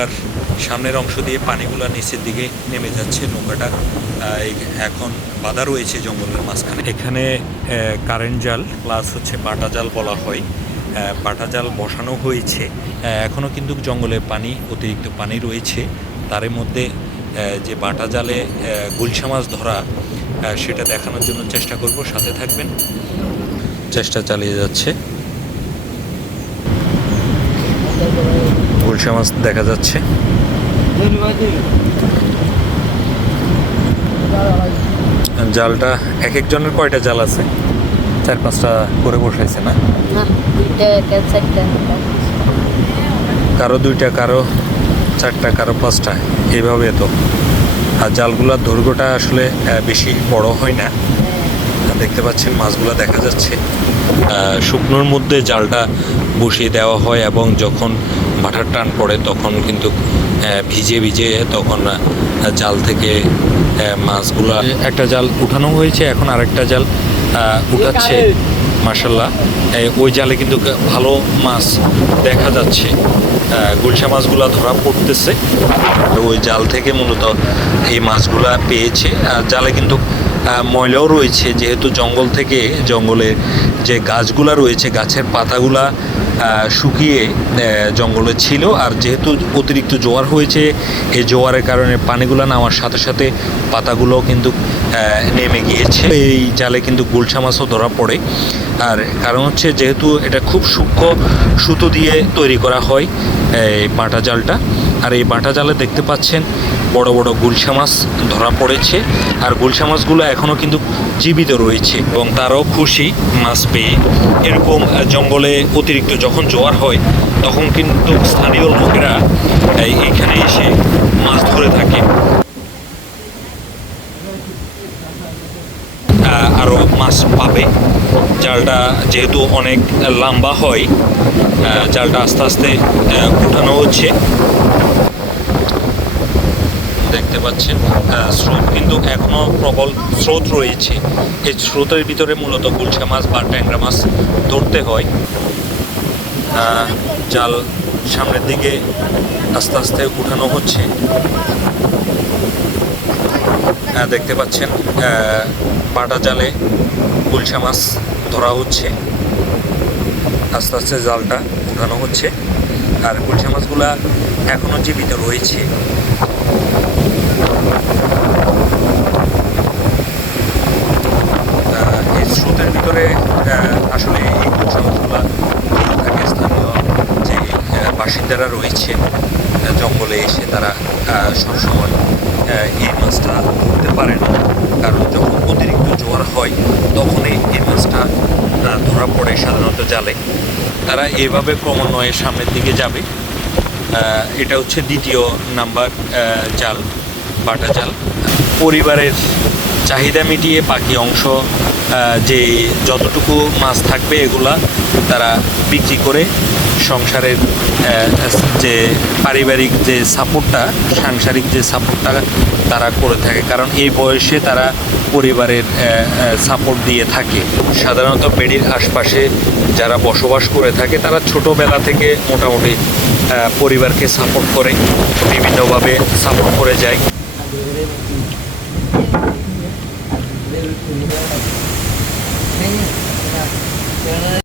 নৌকার সামনের অংশ দিয়ে পানিগুলো নিচের দিকে নেমে যাচ্ছে। নৌকাটা এখন বাধা রয়েছে জঙ্গলের মাঝখানে। এখানে কারেন্ট জাল প্লাস হচ্ছে বাটা জাল বলা হয়। বাটা জাল বসানো হয়েছে। এখনও কিন্তু জঙ্গলে পানি, অতিরিক্ত পানি রয়েছে। তার মধ্যে যে বাটা জালে গুলশা মাছ ধরা সেটা দেখানোর জন্য চেষ্টা করব। সাথে থাকবেন। চেষ্টা চালিয়ে যাচ্ছে। গুলশা মাছ দেখা যাচ্ছে। জালটা এক একজনের কয়টা জাল আছে? চার পাঁচটা করে বসাইছে না? কারও দুইটা কারও চারটা কারও পাঁচটা এইভাবে তো। আর জালগুলোর দৈর্ঘ্যটা আসলে বেশি বড় হয় না। দেখতে পাচ্ছেন মাছগুলো দেখা যাচ্ছে। শুকনোর মধ্যে জালটা বসিয়ে দেওয়া হয় এবং যখন ভাটার টান পড়ে তখন কিন্তু ভিজে ভিজে তখন জাল থেকে মাছগুলো একটা জাল উঠানো হয়েছে এখন আরেকটা জাল উঠাচ্ছে মার্শাল্লাহ ওই জালে কিন্তু ভালো মাছ দেখা যাচ্ছে। গুলশা মাছগুলো ধরা পড়তেছে। ওই জাল থেকে মূলত এই মাছগুলা পেয়েছে। আর জালে কিন্তু ময়লাও রয়েছে। যেহেতু জঙ্গল থেকে জঙ্গলের যে গাছগুলা রয়েছে গাছের পাতাগুলা শুকিয়ে জঙ্গলে ছিল। আর যেহেতু অতিরিক্ত জোয়ার হয়েছে, এই জোয়ারের কারণে পানিগুলো নামার সাথে সাথে পাতাগুলো কিন্তু নেমে গিয়েছে। এই জালে কিন্তু গুলশা মাছও ধরা পড়ে। আর কারণ হচ্ছে যেহেতু এটা খুব সূক্ষ্ম সুতো দিয়ে তৈরি করা হয়, এই পাটা জালটা। আর এই বাটা জালে দেখতে পাচ্ছেন বড় বড় গুলশা মাছ ধরা পড়েছে। আর গুলশা মাছগুলো এখনও কিন্তু জীবিত রয়েছে এবং তারাও খুশি মাছ পেয়ে। এরকম জঙ্গলে অতিরিক্ত যখন জোয়ার হয়, তখন কিন্তু স্থানীয় লোকেরা এই- এইখানে এসে মাছ ধরে থাকে। আরও মাছ পাবে। জালটা যেহেতু অনেক লম্বা হয় জালটা আস্তে আস্তে উঠানো হচ্ছে। দেখতে পাচ্ছেন স্রোত কিন্তু এখনও প্রবল স্রোত রয়েছে। এই স্রোতের ভিতরে মূলত গুলশা মাছ বা ট্যাংরা মাছ ধরতে হয়। জাল সামনের দিকে আস্তে আস্তে উঠানো হচ্ছে। দেখতে পাচ্ছেন বাটা জালে গুলশা মাছ ধরা হচ্ছে। আস্তে আস্তে জালটা উঠানো হচ্ছে। আর গুলশা মাছগুলা এখনও জীবিত রয়েছে আহ, এই স্রোতের ভিতরে আহ, আসলে এই গুলশা মাছগুলা থাকে স্থানীয় যে বাসিন্দারা রয়েছে জঙ্গলে এসে তারা সবসময় এই মাছটা ধরতে পারে না। কারণ যখন অতিরিক্ত জোয়ার হয়, তখনই এই মাছটা ধরা পড়ে সাধারণত জালে। তারা এভাবে ক্রমান্বয়ে সামনের দিকে যাবে। এটা হচ্ছে দ্বিতীয় নাম্বার জাল, বাটা জাল। পরিবারের চাহিদা মিটিয়ে বাকি অংশ যে যতটুকু মাছ থাকবে এগুলা তারা বিক্রি করে সংসারের যে পারিবারিক যে সাপোর্টটা, সাংসারিক যে সাপোর্টটা তারা করে থাকে। কারণ এই বয়সে তারা পরিবারের সাপোর্ট দিয়ে থাকে। সাধারণত বেড়ির আশপাশে যারা বসবাস করে থাকে, তারা ছোটোবেলা থেকে মোটামুটি পরিবারকে সাপোর্ট করে, বিভিন্নভাবে সাপোর্ট করে যায়। Trời ơi